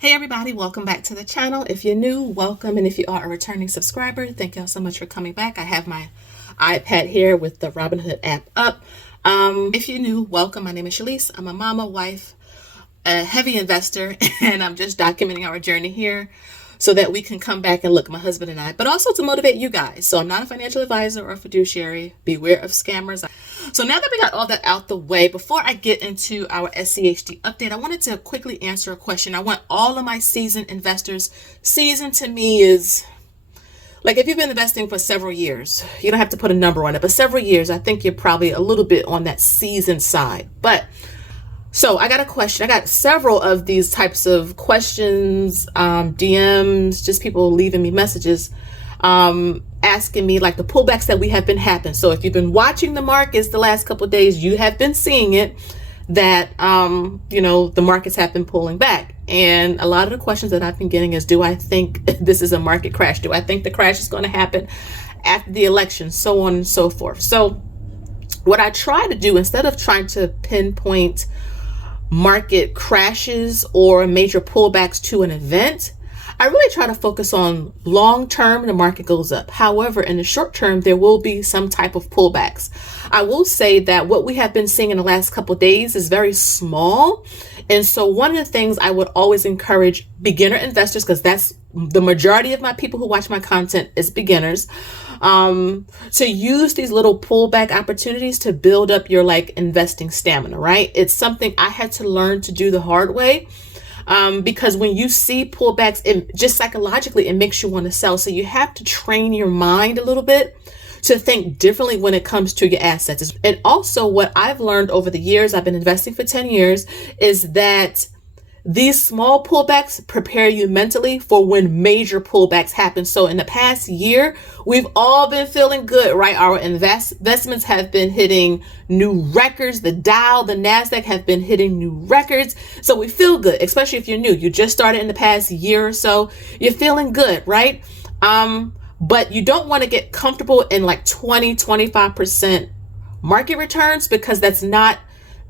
Hey everybody, welcome back to the channel. If you're new, welcome, and if you are a returning subscriber, thank y'all so much for coming back. I have my iPad here with the Robinhood app up. If you're new, welcome. My name is Shalise. I'm a mama, wife, a heavy investor, and I'm just documenting our journey here so that we can come back and look, my husband and I, but also to motivate you guys. So I'm not a financial advisor or a fiduciary. Beware of scammers. So now that we got all that out the way, before I get into our SCHD update, I wanted to quickly answer a question. I want all of my seasoned investors. Seasoned to me is like if you've been investing for several years, you don't have to put a number on it, but several years, I think you're probably a little bit on that seasoned side. But so I got a question. I got several of these types of questions, DMs, just people leaving me messages, asking me like the pullbacks that we have been happening. So if you've been watching the markets the last couple of days, you have been seeing it that, the markets have been pulling back. And a lot of the questions that I've been getting is, do I think this is a market crash? Do I think the crash is going to happen after the election? So on and so forth. So what I try to do, instead of trying to pinpoint market crashes or major pullbacks to an event, I really try to focus on long term, the market goes up. However, in the short term, there will be some type of pullbacks. I will say that what we have been seeing in the last couple of days is very small. And so one of the things I would always encourage beginner investors, because that's the majority of my people who watch my content is beginners, to use these little pullback opportunities to build up your investing stamina, right? It's something I had to learn to do the hard way. Because when you see pullbacks, it just psychologically, it makes you want to sell. So you have to train your mind a little bit to think differently when it comes to your assets. And also what I've learned over the years, I've been investing for 10 years, is that these small pullbacks prepare you mentally for when major pullbacks happen. So in the past year, we've all been feeling good, right? Our investments have been hitting new records. The Dow, the NASDAQ have been hitting new records. So we feel good, especially if you're new. You just started in the past year or so. You're feeling good, right? But you don't want to get comfortable in 20-25% market returns, because that's not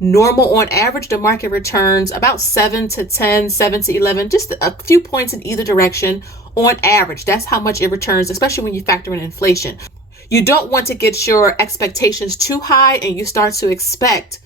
normal. On average, the market returns about 7 to 10, 7 to 11, just a few points in either direction on average. That's how much it returns, especially when you factor in inflation. You don't want to get your expectations too high and you start to expect,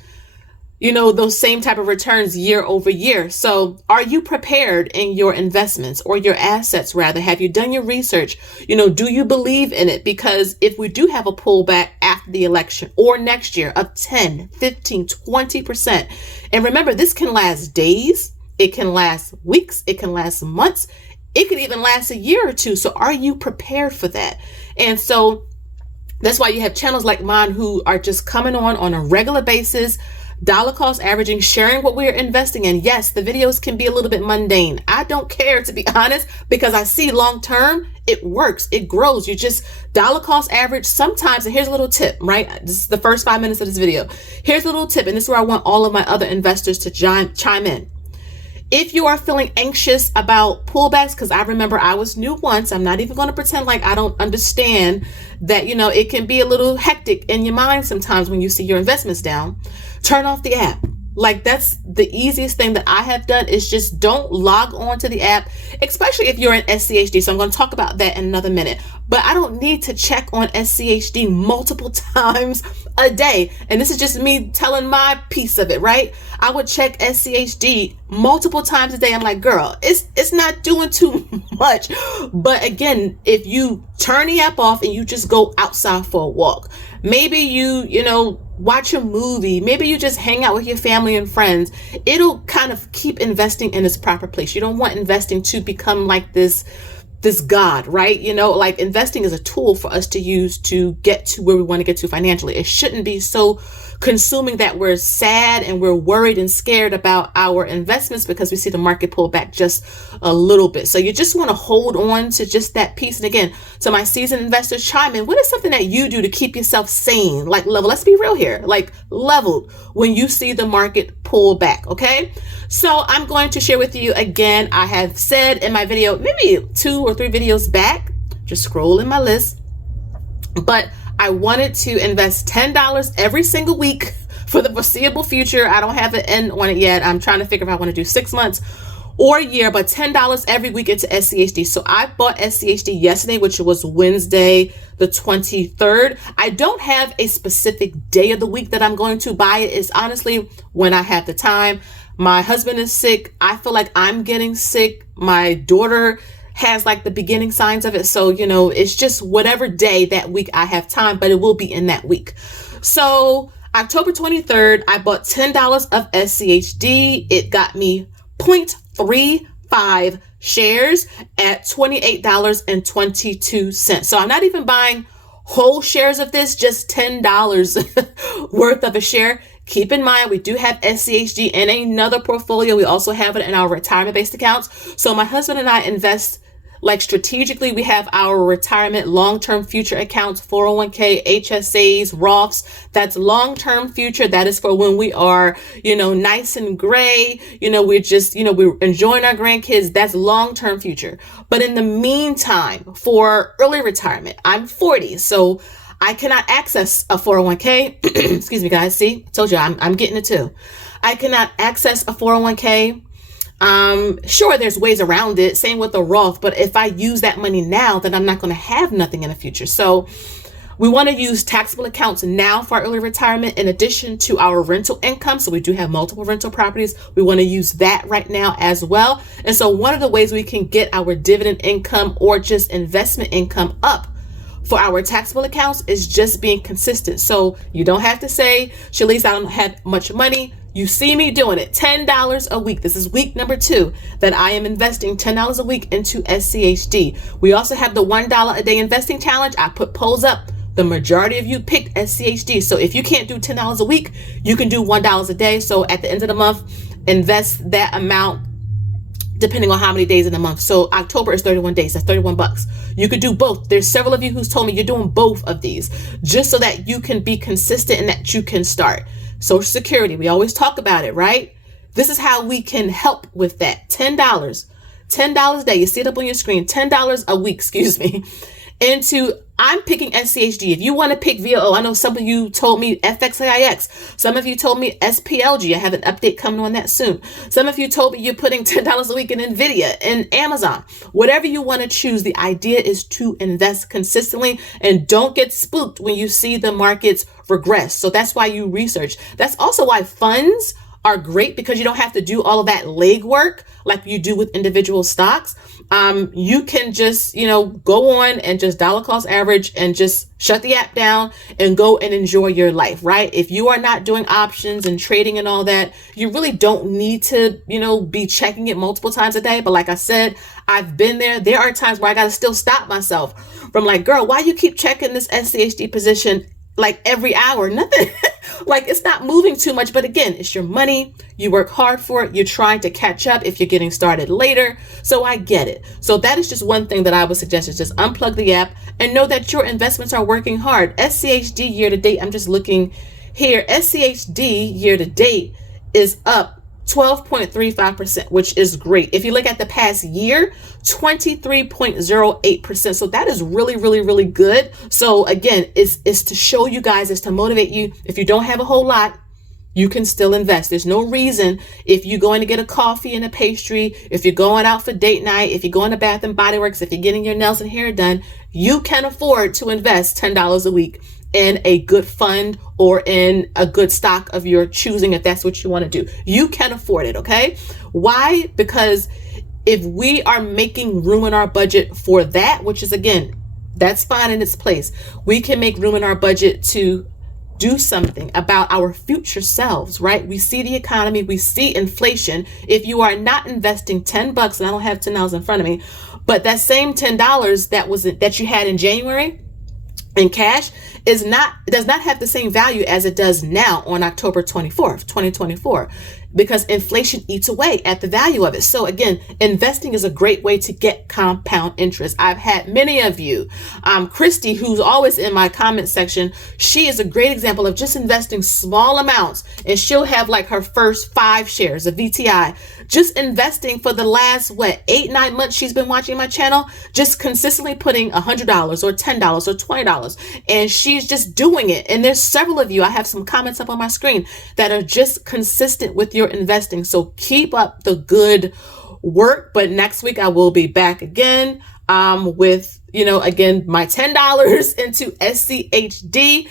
those same type of returns year over year. So are you prepared in your investments or your assets rather? Have you done your research? Do you believe in it? Because if we do have a pullback after the election or next year of 10, 15, 20%, and remember, this can last days, it can last weeks, it can last months, it could even last a year or two. So are you prepared for that? And so that's why you have channels like mine who are just coming on a regular basis, dollar cost averaging, sharing what we're investing in. Yes, the videos can be a little bit mundane. I don't care, to be honest, because I see long term, it works, it grows. You just dollar cost average sometimes. And here's a little tip, right? This is the first 5 minutes of this video. Here's a little tip. And this is where I want all of my other investors to chime in. If you are feeling anxious about pullbacks, because I remember I was new once, I'm not even going to pretend like I don't understand that, it can be a little hectic in your mind sometimes when you see your investments down. Turn off the app. That's the easiest thing that I have done, is just don't log on to the app, especially if you're in SCHD. So I'm going to talk about that in another minute. But I don't need to check on SCHD multiple times a day. And this is just me telling my piece of it, right? I would check SCHD multiple times a day. I'm like, girl, it's not doing too much. But again, if you turn the app off and you just go outside for a walk, maybe you watch a movie, maybe you just hang out with your family and friends, it'll kind of keep investing in its proper place. You don't want investing to become like this God, right? Investing is a tool for us to use to get to where we want to get to financially. It shouldn't be so consuming that we're sad and we're worried and scared about our investments because we see the market pull back just a little bit. So you just want to hold on to just that piece. And again, to my seasoned investors, chime in. What is something that you do to keep yourself sane, level? Let's be real here, leveled when you see the market pull back. Okay. So I'm going to share with you again. I have said in my video, maybe 2 or 3 videos back, just scroll in my list, but I wanted to invest $10 every single week for the foreseeable future. I don't have an end on it yet. I'm trying to figure if I want to do 6 months or year, but $10 every week into SCHD. So I bought SCHD yesterday, which was Wednesday, the 23rd. I don't have a specific day of the week that I'm going to buy it. It's honestly when I have the time. My husband is sick. I feel like I'm getting sick. My daughter has like the beginning signs of it. So, it's just whatever day that week I have time, but it will be in that week. So October 23rd, I bought $10 of SCHD. It got me 0.35 shares at $28.22. So I'm not even buying whole shares of this, just $10 worth of a share. Keep in mind, we do have SCHD in another portfolio. We also have it in our retirement-based accounts. So my husband and I invest like strategically. We have our retirement long-term future accounts, 401k, HSAs, Roths. That's long-term future. That is for when we are, nice and gray. We're just, we're enjoying our grandkids. That's long-term future. But in the meantime, for early retirement, I'm 40. So I cannot access a 401k. Excuse me, guys. See, I told you I'm getting it too. I cannot access a 401k. Sure, there's ways around it. Same with the Roth. But if I use that money now, then I'm not going to have nothing in the future. So we want to use taxable accounts now for our early retirement in addition to our rental income. So we do have multiple rental properties. We want to use that right now as well. And so one of the ways we can get our dividend income or just investment income up for our taxable accounts is just being consistent. So you don't have to say, Shalise, I don't have much money. You see me doing it. $10 a week. This is week number 2 that I am investing $10 a week into SCHD. We also have the $1 a day investing challenge. I put polls up. The majority of you picked SCHD. So if you can't do $10 a week, you can do $1 a day. So at the end of the month, invest that amount depending on how many days in the month. So October is 31 days. That's $31. You could do both. There's several of you who's told me you're doing both of these just so that you can be consistent and that you can start. Social Security, we always talk about it, right? This is how we can help with that. $10 a day. You see it up on your screen. $10 a week, I'm picking SCHD. If you want to pick VOO, I know some of you told me FXAIX. Some of you told me SPLG. I have an update coming on that soon. Some of you told me you're putting $10 a week in NVIDIA and Amazon. Whatever you want to choose, the idea is to invest consistently and don't get spooked when you see the markets regress. So that's why you research. That's also why funds are great, because you don't have to do all of that legwork like you do with individual stocks. You can just, go on and just dollar cost average and just shut the app down and go and enjoy your life, right? If you are not doing options and trading and all that, you really don't need to, be checking it multiple times a day. But like I said, I've been there. There are times where I got to still stop myself from like, girl, why you keep checking this SCHD position like every hour? Nothing. Like, it's not moving too much. But again, it's your money. You work hard for it. You're trying to catch up if you're getting started later. So I get it. So that is just one thing that I would suggest, is just unplug the app and know that your investments are working hard. SCHD year to date, I'm just looking here. SCHD year to date is up 12.35%, which is great. If you look at the past year, 23.08%. So that is really, really, really good. So again, it's to show you guys, it's to motivate you. If you don't have a whole lot, you can still invest. There's no reason, if you're going to get a coffee and a pastry, if you're going out for date night, if you're going to Bath and Body Works, if you're getting your nails and hair done, you can afford to invest $10 a week in a good fund or in a good stock of your choosing, if that's what you want to do. You can afford it, okay? Why? Because if we are making room in our budget for that, which is, again, that's fine in its place, we can make room in our budget to do something about our future selves, right? We see the economy, we see inflation. If you are not investing $10, and I don't have $10 in front of me, but that same $10 that you had in January in cash does not have the same value as it does now on October 24th, 2024, because inflation eats away at the value of it. So again, investing is a great way to get compound interest. I've had many of you, Christy, who's always in my comment section, she is a great example of just investing small amounts, and she'll have like her first 5 shares of VTI, just investing for the last, 8-9 months she's been watching my channel, just consistently putting $100 or $10 or $20, and she's just doing it. And there's several of you, I have some comments up on my screen, that are just consistent with your investing. So keep up the good work, but next week I will be back again with, again, my $10 into SCHD.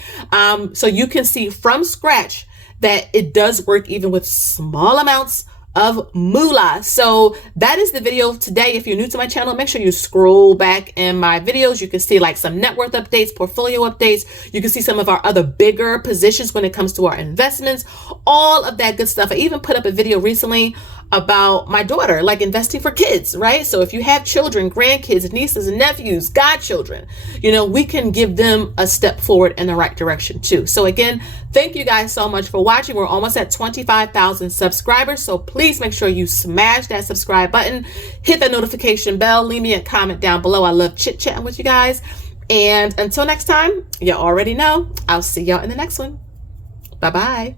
So you can see from scratch that it does work even with small amounts of moolah. So that is the video today. If you're new to my channel, make sure you scroll back in my videos. You can see like some net worth updates, portfolio updates. You can see some of our other bigger positions when it comes to our investments, all of that good stuff. I even put up a video recently about my daughter, like investing for kids, right? So if you have children, grandkids, nieces and nephews, godchildren, we can give them a step forward in the right direction too. So again, thank you guys so much for watching. We're almost at 25,000 subscribers. So please make sure you smash that subscribe button, hit the notification bell, leave me a comment down below. I love chit chatting with you guys. And until next time, you already know, I'll see y'all in the next one. Bye-bye.